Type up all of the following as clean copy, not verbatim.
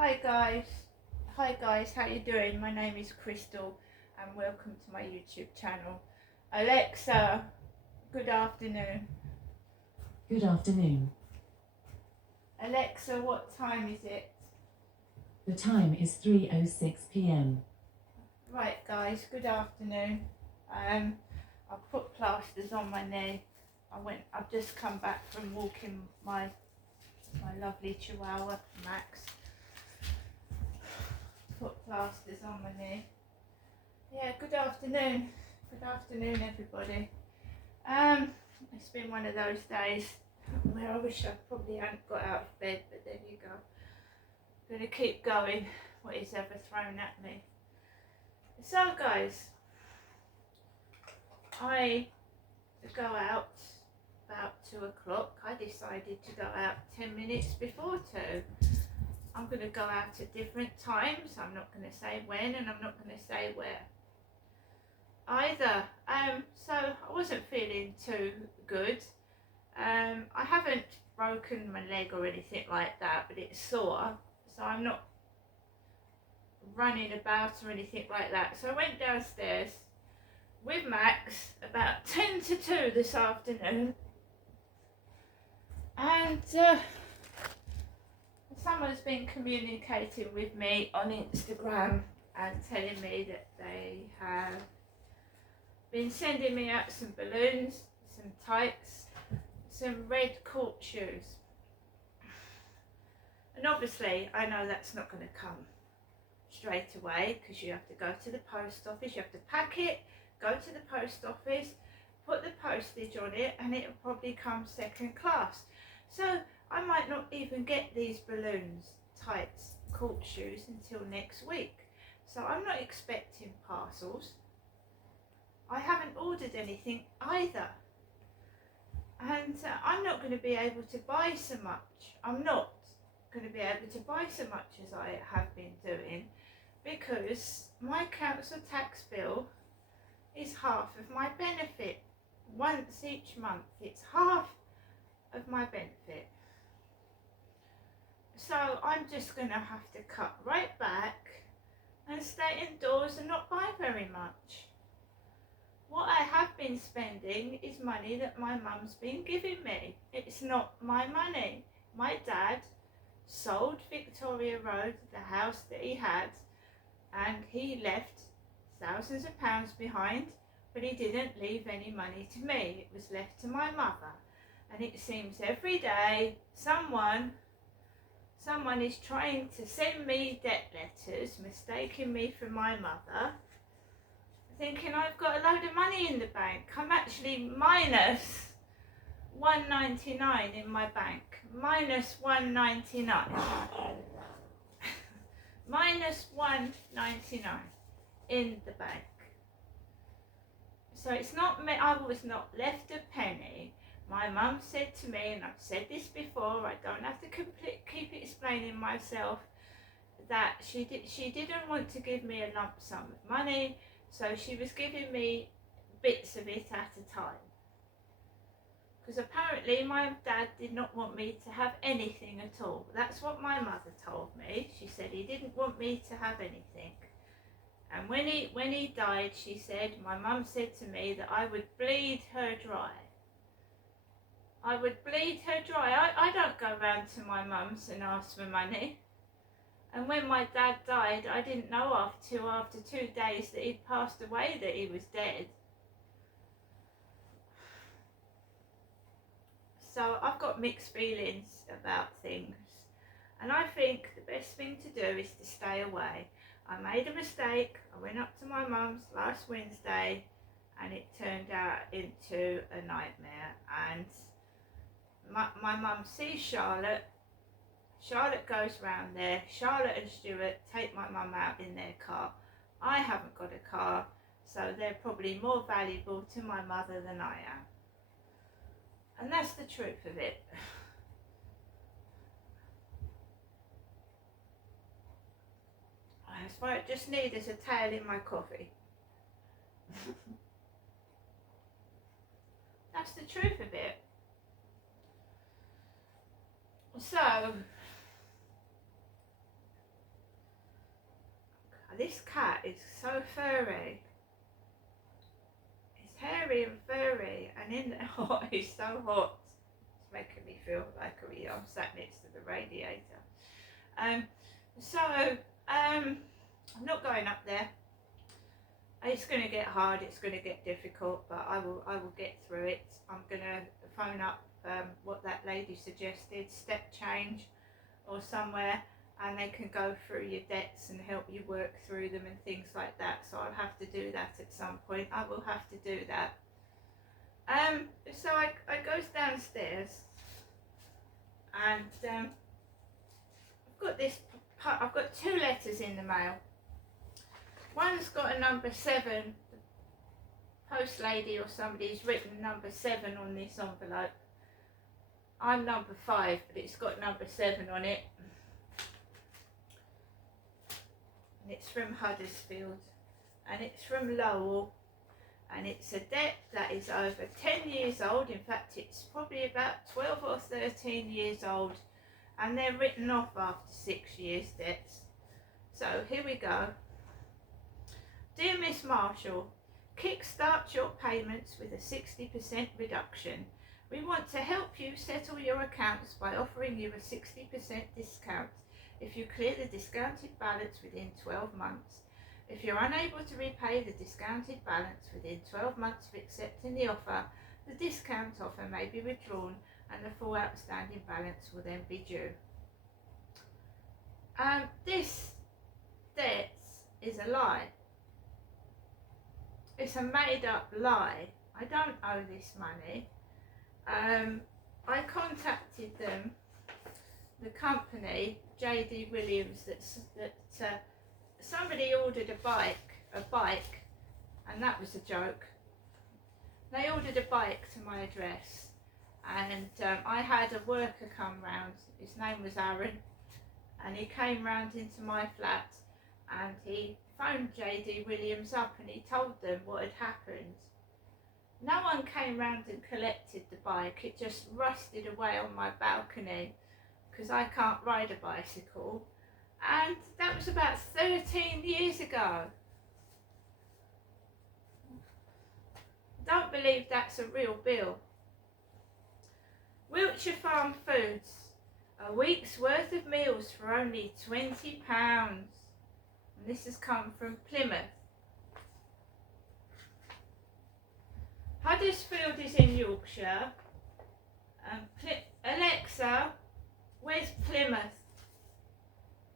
Hi guys, how you doing? My name is Crystal and welcome to my YouTube channel. Alexa, good afternoon. Good afternoon. Alexa, what time is it? The time is 3:06 p.m. Right guys, good afternoon. I put plasters on my knee. I've just come back from walking my lovely Chihuahua, Max. Put plasters on my knee. Yeah, good afternoon. Good afternoon, everybody. It's been one of those days where I wish I probably hadn't got out of bed, but there you go. I'm gonna keep going, what is ever thrown at me. So, guys, I go out about 2 o'clock. I decided to go out 10 minutes before 2. I'm gonna go out at different times. I'm not gonna say when, and I'm not gonna say where either. So I wasn't feeling too good. I haven't broken my leg or anything like that, but it's sore, so I'm not running about or anything like that. So I went downstairs with Max about 10 to 2 this afternoon, and someone's been communicating with me on Instagram and telling me that they have been sending me out some balloons, some tights, some red court shoes. And obviously I know that's not going to come straight away, because you have to go to the post office, you have to pack it, go to the post office, put the postage on it, and it'll probably come second class. So I might not even get these balloons, tights, court shoes until next week. So I'm not expecting parcels. I haven't ordered anything either. And I'm not going to be able to buy so much. I'm not going to be able to buy so much as I have been doing, because my council tax bill is half of my benefit. Once each month, it's half of my benefit. So I'm just going to have to cut right back and stay indoors and not buy very much. What I have been spending is money that my mum's been giving me. It's not my money. My dad sold Victoria Road, the house that he had, and he left thousands of pounds behind, but he didn't leave any money to me. It was left to my mother. And it seems every day someone is trying to send me debt letters, mistaking me for my mother, thinking I've got a load of money in the bank. I'm actually minus 199 in my bank. Minus 199. Minus 199 in the bank. So it's not me. I was not left a penny. My mum said to me, and I've said this before, I don't have to keep explaining myself, that she didn't want to give me a lump sum of money. So she was giving me bits of it at a time. Because apparently my dad did not want me to have anything at all. That's what my mother told me. She said he didn't want me to have anything. And when he died, she said, my mum said to me that I would bleed her dry. I would bleed her dry. I don't go round to my mum's and ask for money. And when my dad died, I didn't know after 2 days that he'd passed away, that he was dead. So I've got mixed feelings about things. And I think the best thing to do is to stay away. I made a mistake. I went up to my mum's last Wednesday and it turned out into a nightmare. And my mum sees Charlotte. Charlotte goes round there. Charlotte and Stuart take my mum out in their car. I haven't got a car, so they're probably more valuable to my mother than I am. And that's the truth of it. That's why I just need is a tail in my coffee. That's the truth of it. So this cat is so furry. It's hairy and furry, and in the hot, it's so hot. It's making me feel like I'm sat next to the radiator. I'm not going up there. It's going to get hard, it's going to get difficult, but I will get through it. I'm going to phone up what that lady suggested, Step Change or somewhere, and they can go through your debts and help you work through them and things like that. So I'll have to do that at some point. I will have to do that. So I goes downstairs, and I've got 2 letters in the mail. One's got a number 7. The post lady or somebody's written number 7 on this envelope. I'm number 5, but it's got number 7 on it. And it's from Huddersfield, and it's from Lowell, and it's a debt that is over 10 years old. In fact, it's probably about 12 or 13 years old, and they're written off after 6 years debts. So here we go. Dear Miss Marshall, kickstart your payments with a 60% reduction. We want to help you settle your accounts by offering you a 60% discount if you clear the discounted balance within 12 months. If you're unable to repay the discounted balance within 12 months of accepting the offer, the discount offer may be withdrawn and the full outstanding balance will then be due. This debt is a lie. It's a made up lie. I don't owe this money. I contacted them, the company, J.D. Williams, that somebody ordered a bike, and that was a joke. They ordered a bike to my address, and I had a worker come round. His name was Aaron, and he came round into my flat, and he phoned J.D. Williams up, and he told them what had happened. No one came round and collected the bike. It just rusted away on my balcony because I can't ride a bicycle, and that was about 13 years ago. Don't believe that's a real bill. Wiltshire Farm Foods, a week's worth of meals for only £20. And this has come from Plymouth. Huddersfield is in Yorkshire. Alexa, where's Plymouth?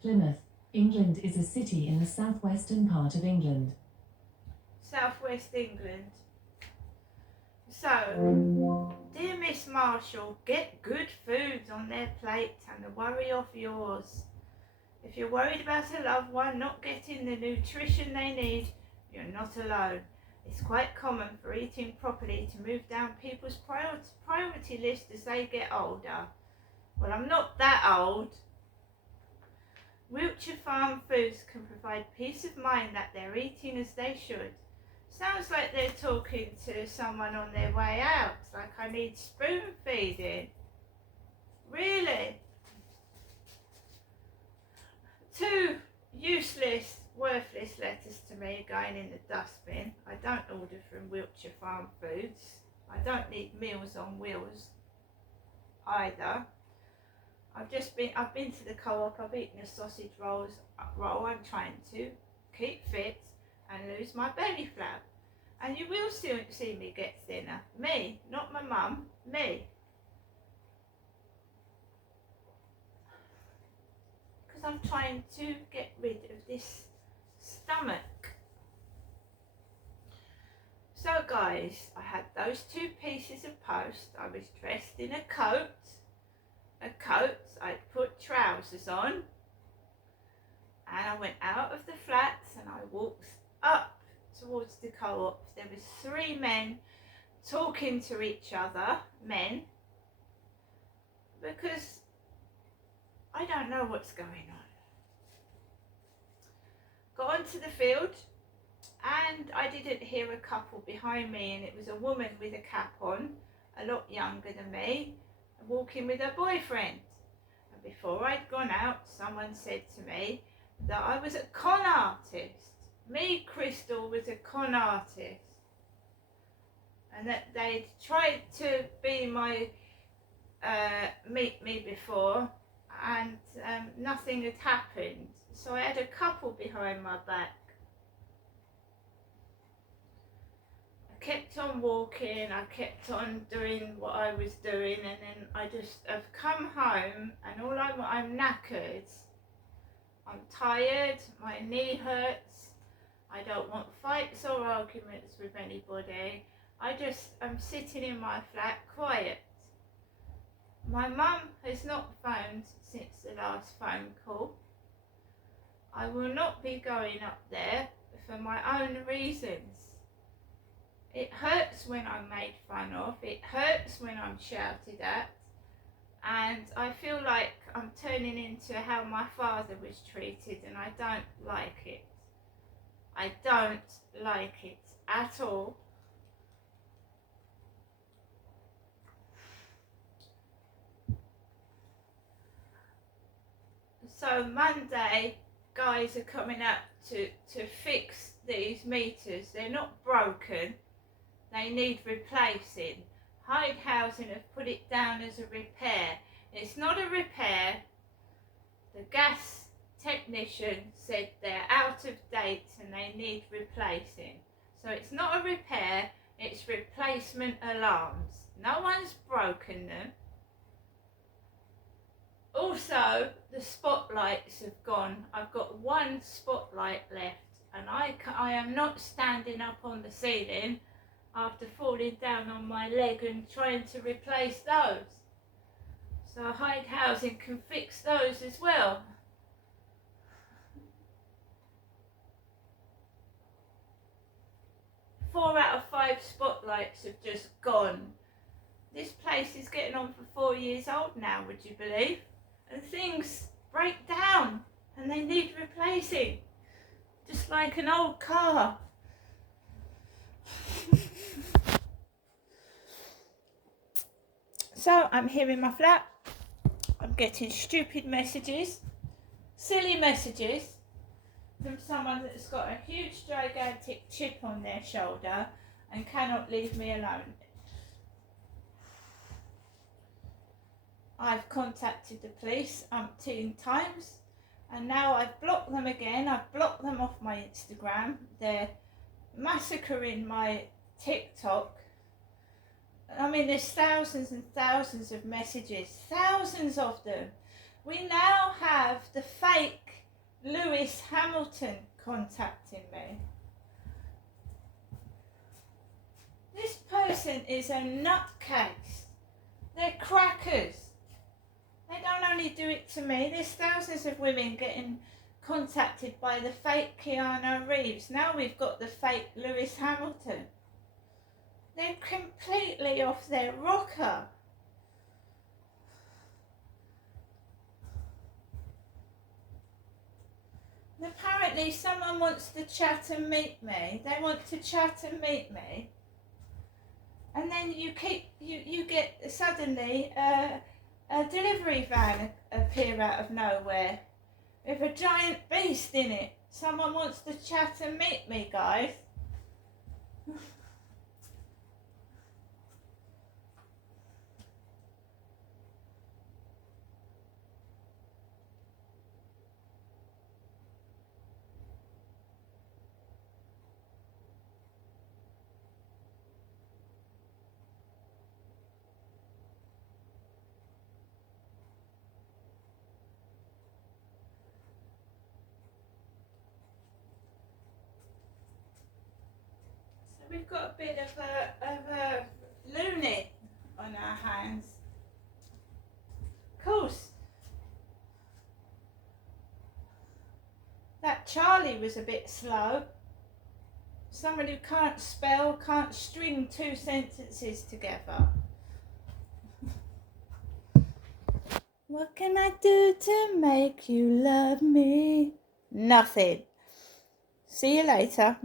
Plymouth, England is a city in the southwestern part of England. Southwest England. So, dear Miss Marshall, get good foods on their plate and the worry off yours. If you're worried about a loved one not getting the nutrition they need, you're not alone. It's quite common for eating properly to move down people's priority list as they get older. Well, I'm not that old. Wiltshire Farm Foods can provide peace of mind that they're eating as they should. Sounds like they're talking to someone on their way out, like I need spoon feeding. Really? 2 useless, worthless letters to me going in the dustbin. I don't order from Wiltshire Farm Foods. I don't need Meals on Wheels either. I've been to the co-op, I've eaten a sausage roll. I'm trying to keep fit and lose my belly flap. And you will see me get thinner. Me, not my mum, me. Because I'm trying to get rid of this stomach. So guys, I had those 2 pieces of post. I was dressed in a coat, I'd put trousers on, and I went out of the flats and I walked up towards the co-op. There was 3 men talking to each other, men, because I don't know what's going on. Got onto the field, and I didn't hear a couple behind me, and it was a woman with a cap on, a lot younger than me, walking with her boyfriend. And before I'd gone out, someone said to me, that I was a con artist. Me, Crystal, was a con artist. And that they'd tried to be my, meet me before, and nothing had happened. So I had a couple behind my back. I kept on walking, I kept on doing what I was doing, and then I just have come home and I'm knackered. I'm tired, my knee hurts, I don't want fights or arguments with anybody. I'm sitting in my flat quiet. My mum has not phoned since the last phone call. I will not be going up there for my own reasons. It hurts when I'm made fun of, it hurts when I'm shouted at, and I feel like I'm turning into how my father was treated, and I don't like it. I don't like it at all. So Monday, guys are coming up to fix these meters. They're not broken, they need replacing. Hyde Housing have put it down as a repair. It's not a repair. The gas technician said they're out of date and they need replacing. So it's not a repair, it's replacement alarms. No one's broken them. Also, the spotlights have gone. I've got one spotlight left, and I am not standing up on the ceiling after falling down on my leg and trying to replace those. So Hyde Housing can fix those as well. Four out of 5 spotlights have just gone. This place is getting on for 4 years old now, would you believe? And things break down and they need replacing, just like an old car. So I'm here in my flat, I'm getting stupid messages, silly messages from someone that's got a huge gigantic chip on their shoulder and cannot leave me alone. I've contacted the police umpteen times, and now I've blocked them again. I've blocked them off my Instagram. They're massacring my TikTok. I mean, there's thousands and thousands of messages, thousands of them. We now have the fake Lewis Hamilton contacting me. This person is a nutcase. They're crackers. They don't only do it to me, there's thousands of women getting contacted by the fake Keanu Reeves. Now we've got the fake Lewis Hamilton. They're completely off their rocker. And apparently someone wants to chat and meet me. They want to chat and meet me. And then you get suddenly a delivery van appear out of nowhere with a giant beast in it. Someone wants to chat and meet me, guys. We've got a bit of a loony on our hands. Of course, that Charlie was a bit slow. Someone who can't spell, can't string 2 sentences together. What can I do to make you love me? Nothing. See you later.